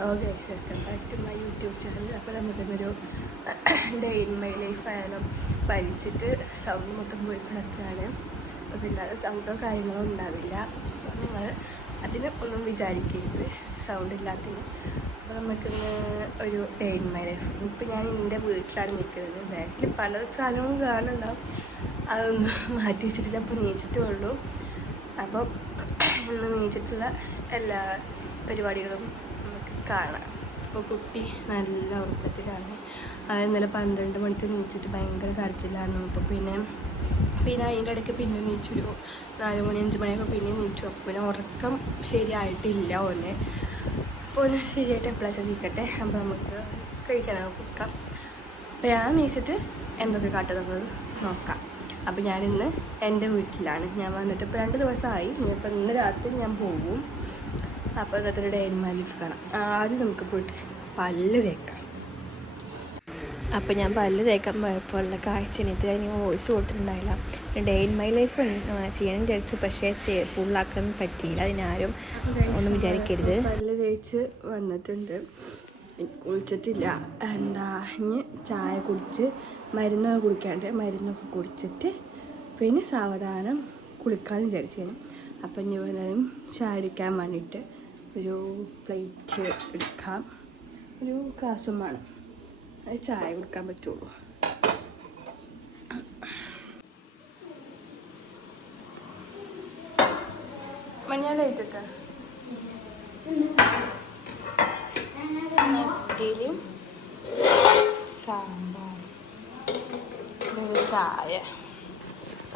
Hello guys, welcome back to my YouTube channel. അപ്പോൾ നമുക്കിന്നൊരു day in my life ആയാലും വലിച്ചിട്ട് സൗണ്ട് മൊത്തം പോയി കിടക്കുകയാണ്. അപ്പോൾ ഇല്ലാതെ സൗണ്ടോ കാര്യങ്ങളോ ഉണ്ടാവില്ല. അപ്പോൾ നിങ്ങൾ അതിന് ഒന്നും വിചാരിക്കരുത്, സൗണ്ട് ഇല്ലാത്തതിന്. അപ്പോൾ നമുക്കിന്ന് ഒരു ഡേ ഇൻ മൈ ലൈഫ്. ഇപ്പോൾ ഞാൻ എൻ്റെ വീട്ടിലാണ് നിൽക്കുന്നത്. ബാക്കിൽ പല സാധനവും കാണുന്നുണ്ടാവും, അതൊന്നും മാറ്റി വെച്ചിട്ടില്ല. അപ്പോൾ നീച്ചിട്ടേ ഉള്ളൂ. അപ്പോൾ ഇന്ന് നീച്ചിട്ടുള്ള എല്ലാ പരിപാടികളും നമുക്ക് കാണാം. അപ്പോൾ കുട്ടി നല്ല ഉറക്കത്തിലാണ്. ഇന്നലെ 12 മണിക്ക് നീച്ചിട്ട് ഭയങ്കര കരച്ചിലായിരുന്നു. അപ്പോൾ പിന്നെ അതിൻ്റെ ഇടയ്ക്ക് പിന്നെ നീച്ചു 4 മണി 5 മണിയൊക്കെ പിന്നെ നീച്ചു. അപ്പോൾ പിന്നെ ഉറക്കം ശരിയായിട്ടില്ല ഓനെ. അപ്പോൾ ഒന്ന് ശരിയായിട്ട് എപ്പോഴാച്ചാൽ നീക്കട്ടെ. അപ്പോൾ നമുക്ക് കഴിക്കാനാണ് കൊടുക്കാം. അപ്പോൾ ഞാൻ നീച്ചിട്ട് എന്തൊക്കെ കാട്ടുന്നത് നോക്കാം. അപ്പോൾ ഞാനിന്ന് എൻ്റെ വീട്ടിലാണ്. ഞാൻ വന്നിട്ട് ഇപ്പോൾ 2 ദിവസമായി. ഇപ്പോൾ ഇന്ന് രാത്രി ഞാൻ പോകും. അപ്പോൾ ഇതൊക്കെ ഒരു ഡേ ഇൻ മൈ ലൈഫ് കാണാം. ആദ്യം നമുക്ക് പോയിട്ട് പല്ല് തേക്കാം. അപ്പോൾ ഞാൻ പല്ല് തേക്കാൻ പോയപ്പോൾ ഉള്ള കാഴ്ച എനിക്ക് ഞാൻ വോയിസ് കൊടുത്തിട്ടുണ്ടായില്ല. ഡേ ഇൻ മൈ ലൈഫ് ചെയ്യണം വിചാരിച്ചു, പക്ഷേ ഫുള്ളാക്കാൻ പറ്റിയില്ല. അതിനാരും ഒന്നും വിചാരിക്കരുത്. പല്ല് തേച്ച് വന്നിട്ടുണ്ട്, കുളിച്ചിട്ടില്ല. ഇനി ചായ കുടിച്ച് മരുന്നൊക്കെ കുടിക്കാണ്ട് മരുന്നൊക്കെ കുടിച്ചിട്ട് പിന്നെ സാവധാനം കുളിക്കാമെന്ന് വിചാരിച്ചു. അപ്പം ഇനി വന്നാലും ചായ എടുക്കാൻ വേണ്ടിയിട്ട് ഒരു പ്ലേറ്റ് എടുക്കാം. ഒരു ഗ്ലാസും വേണം, അത് ചായ കുടിക്കാൻ പറ്റുള്ളൂ. മഞ്ഞളായിട്ടൊക്കെ ഇഡ്ഡലിയും സാമ്പാർ, ഒരു ചായ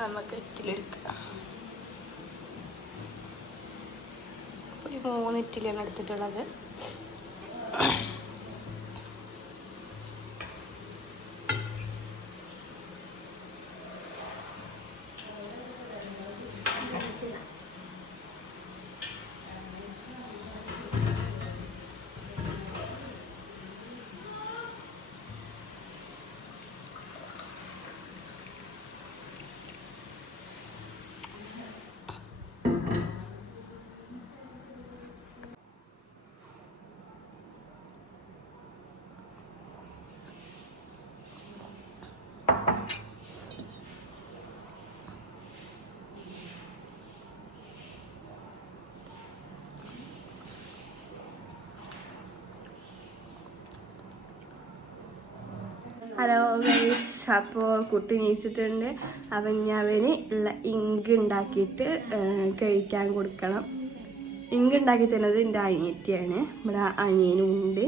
നമുക്ക് ഇഡ്ഡലിയെടുക്കാം. ഒരു 3 ഇഡ്ഡലിയാണ് എടുത്തിട്ടുള്ളത്. ഹലോ ഗൈസ്, അപ്പോൾ കുട്ടി നീച്ചിട്ടുണ്ട്. അവന് ഉള്ള ഇങ്ക് ഉണ്ടാക്കിയിട്ട് കഴിക്കാൻ കൊടുക്കണം. ഇങ്ക് ഉണ്ടാക്കി തരുന്നത് എൻ്റെ അനിയത്തിയാണ്. ഇവിടെ അനിയനുണ്ട്.